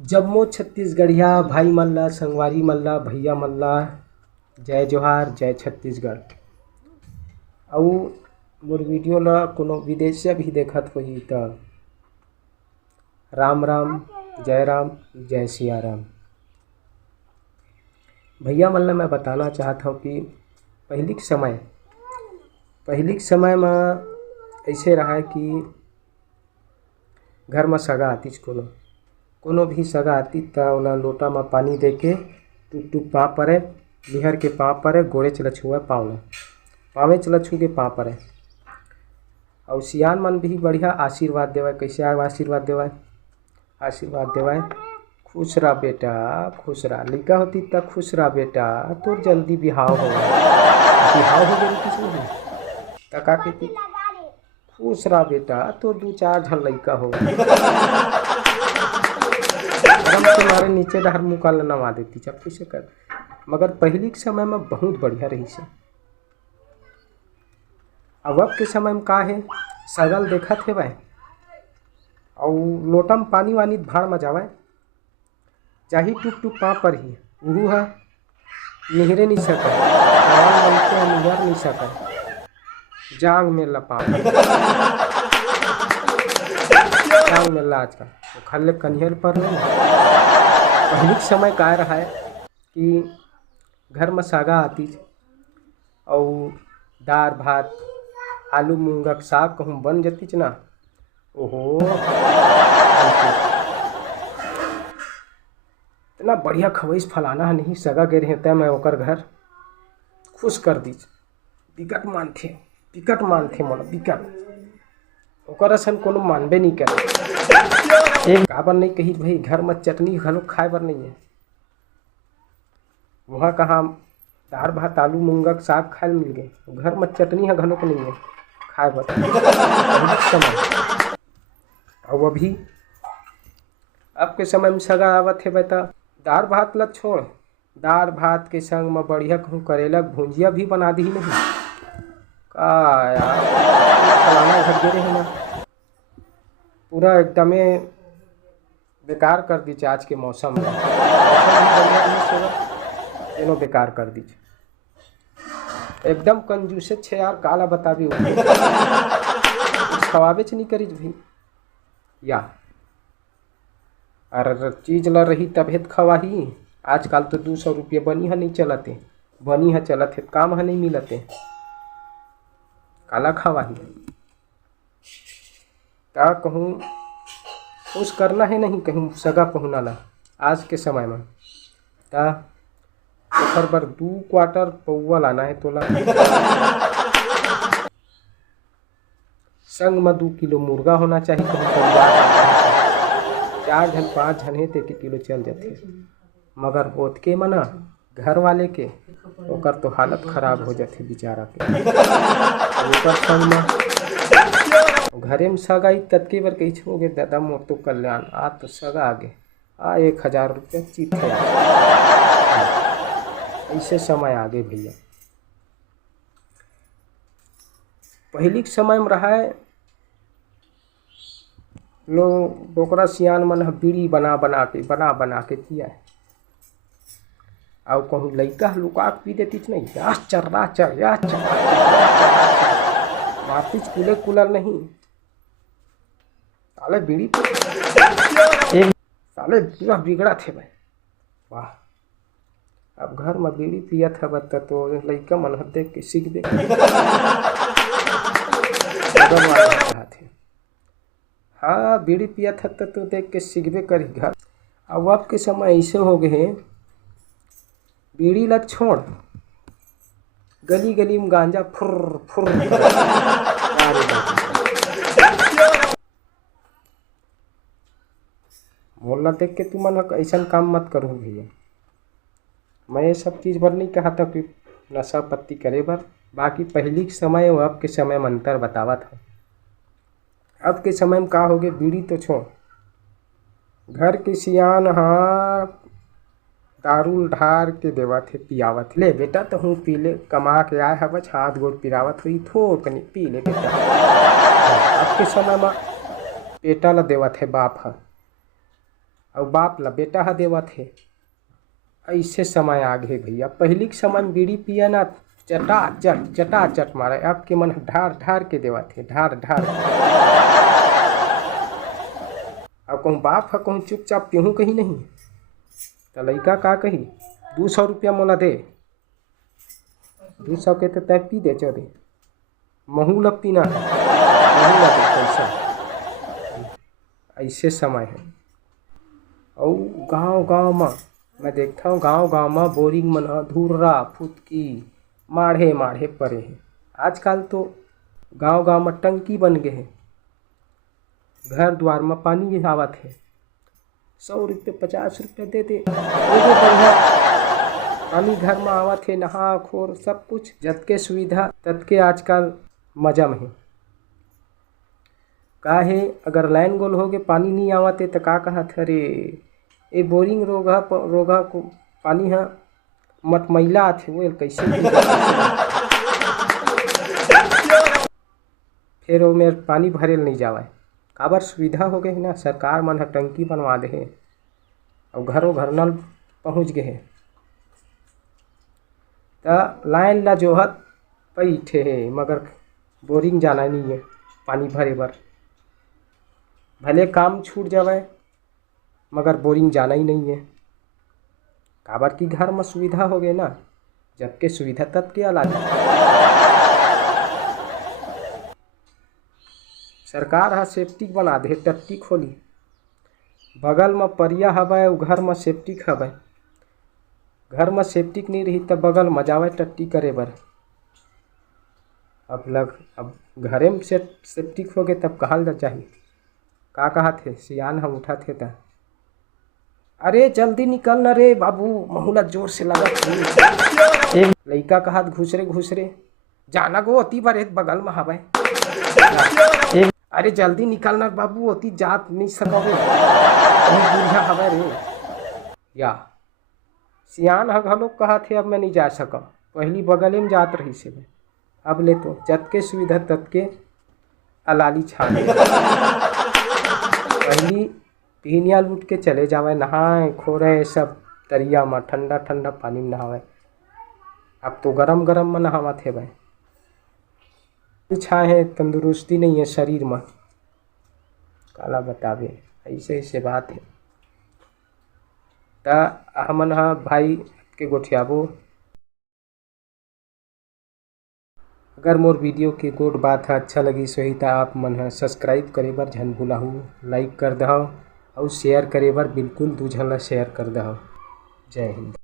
जम्मो छत्तीसगढ़िया भाई मल्ला संगवारी मल्ला भैया मल्ला जय जोहार जय छत्तीसगढ़। अउ मोर वीडियो ला कोनो विदेश से भी देखत होही त राम राम जय सिया राम। भैया मल्ला मैं बताना चाहता हूँ कि पहली के समय में ऐसे रहा है कि घर में सगा आतीच कोनो भी सगा आती त ओला लोटा में पानी दे के टुक टुक पाँव परे बिहर के पाँव परे गोड़े चला छुआ पाँवे चला छू के पाँव परे। और सियान मन भी बढ़िया आशीर्वाद देवाय। कैसे आशीर्वाद देवाय खुश रह बेटा खुश रह। लइका होती त खुश रह बेटा तोर जल्दी बिहाव हो गई किसी नहीं त का कहती खुश रह बेटा तोर 2-4 झन लइका हो तुम्हारे नीचे डहर मुका ल नवा देती जब कैसे कर। मगर पहली के समय में बहुत बढ़िया रही से। अब के समय में का है सगल देखत हे भाई और लोटा में पानी वानी भाड़ में जावे चाही टुक टुक पाँव पर ही उहू है निहरे नहीं सके निहर नहीं सके जांग में लपा जांग में लाज का तो खल्ले कन्हर पर नहीं। पहले के समय का रहा है कि घर में सागा आती और दाल भात आलू मूंगा के साग कहूँ बन जाती ना ओहो इतना बढ़िया खवैस फलाना है नहीं सगा गे रहता मैं ओकर घर खुश कर दी बिकट मानथे मोला बिकट ओकर असन कोनो मानबे नहीं करे। काबर नहीं कही भाई घर में चटनी घलो खाए बर नहीं है वहाँ कहाँ दाल भात आलू मूंगा के साग खाए मिल गए घर में चटनी है घलो नहीं है खाए बर समय। और अभी अब के समय में सगा आवत है बेटा दाल भात ला छोड़ दाल भात के संग में बढ़िया कहूँ करेला भुंजिया भी बना दी नहीं का यार फलाना घर गे रहे ना पूरा एकदमे बेकार कर दी आज के मौसम में बेकार कर दी एकदम कंजूसे छे यार काला बताबी खवाबे नहीं करी भाई या अरे चीज ला रही तबीयत खवाही आजकल तो 200 रुपये बनी है नहीं चलते बनी है चलत है काम है नहीं मिलते काला खवाही का कहूँ खुश करना है नहीं कहूँ सगा पहुना ला आज के समय में ता ओकर बर 2 क्वार्टर पौवा लाना है तोला संग में 2 किलो मुर्गा होना चाहिए कहूँ 4 झन 5 झन है तो 1 किलो चल जाते मगर होत के मना घर वाले के ओकर तो हालत खराब हो जाती बेचारा के ओकर संग में घरे में सगा तत्के बार कही छोगे दादा मोर तो कल्याण आ तो सगा आगे 1000 रुपये चीत है ऐसे समय आगे भैया। पहली के समय में रहा है लोग बोकरा सियान मन बीड़ी बना बना के पिया है और कहूँ लइका लुका पी देती नहीं यास चर्रा मारती कूलर नहीं साले बीड़ी साले पूरा बिगड़ा थे भाई वाह। अब घर में बीड़ी पिया था बता तो लइका मन देख के सीख दे हाँ बीड़ी पिया था तो देख के सीखबे करी घर। अब के समय ऐसे हो गए बीड़ी ला छोड़ गली गली में गांजा फुर मोला देख के तुम मन ऐसा काम मत करो भैया। मैं ये सब चीज़ बर नहीं कहा था कि नशा पत्ती करे बर बाकी पहली के समय और अब के समय में अंतर बतावा था। अब के समय में का हो गए बीड़ी तो छोड़ घर के सियान हाँ दारू ढार के देवा थे पियावत ले बेटा तो हूँ पी ले कमा के आए है बस हाथ गोड़ पिरावत हुई थोक नहीं पी ले बेटा। अब के समय में पेटा ला देवा थे बाप है और बाप ला बेटा ह देवत हे। ऐसे समय आ गए भैया। पहली के समय में बीड़ी पिया ना चटा चट मारा, अब के मन ढार ढार के देवत हे, ढार ढार। अब कहूँ बाप है, कहूँ चुपचाप पीहूँ कहीं नहीं तो लड़का का कही 200 रुपया मोला दे, 200 के तो तय पी दे चौदे महू लग पीना महू लग पैसा। ऐसे समय है। और गांव में मैं देखता हूँ, गांव में बोरिंग मन धुर्रा फुटकी माढ़े पड़े हैं। आजकल तो गांव में टंकी बन गए हैं, घर द्वार में पानी आवत है। 100 रुपये 50 रुपये दे दे बढ़िया पानी घर में आवत है, नहा खोर सब कुछ जतके सुविधा ततके आजकल मजा में है। का है अगर लाइन गोल हो गए पानी नहीं आवत है तो का कहत अरे ये बोरिंग रोगा को पानी है मटमैला आथे वो कैसे फिर वो मेरे पानी भरे नहीं जावे। काबर सुविधा हो गए ना, सरकार मन टंकी बनवा दे और घरों घर नल पहुँच गए हैं। तो लाइन ला जोहत पैठे है, मगर बोरिंग जाना नहीं है पानी भरे बर। भले काम छूट जावे मगर बोरिंग जाना ही नहीं है। काबर की घर में सुविधा हो गए ना, जबके सुविधा तब के अलाज। सरकार हा सेफ्टिक बना दे, टट्टी खोली बगल में परिया हवै, घर में सेफ्टिक हवै। घर में सेफ्टिक नहीं रही तब बगल में जावे टट्टी करे बर। अब घरे में सेफ्टिक हो गए तब कहाँ जा चाहिए। का कहा थे सियान हम उठा थे था, अरे जल्दी निकल न रे बाबू महूला जोर से लगा। लड़का कहा घुसरे जाना गो अति बार बगल में हवै। अरे जल्दी निकलना बाबू अति जात नहीं सकोगे बूढ़ा हवै रे। या सियान ह घलो कहा थे अब मैं नहीं जा सका, पहली बगले में जात रही से। अब ले तो जतके सुविधा ततके अलाली छा पहली पीनिया लूट के चले जावे, नहाए खोरे सब तरिया में ठंडा पानी में नहावे। अब तो गरम में नहावा थे भाई। छा है तंदुरुस्ती नहीं है शरीर में, काला बतावे ऐसे बात है। ता हमन हा भाई के गोठियाबो। अगर मोर वीडियो के गोट बात है अच्छा लगी सही तो आप मन हा सब्सक्राइब करे बर झन भूलाहू, लाइक कर दहो और शेयर करे बर बिल्कुल 2 झन ला शेयर कर दहो। जय हिंद।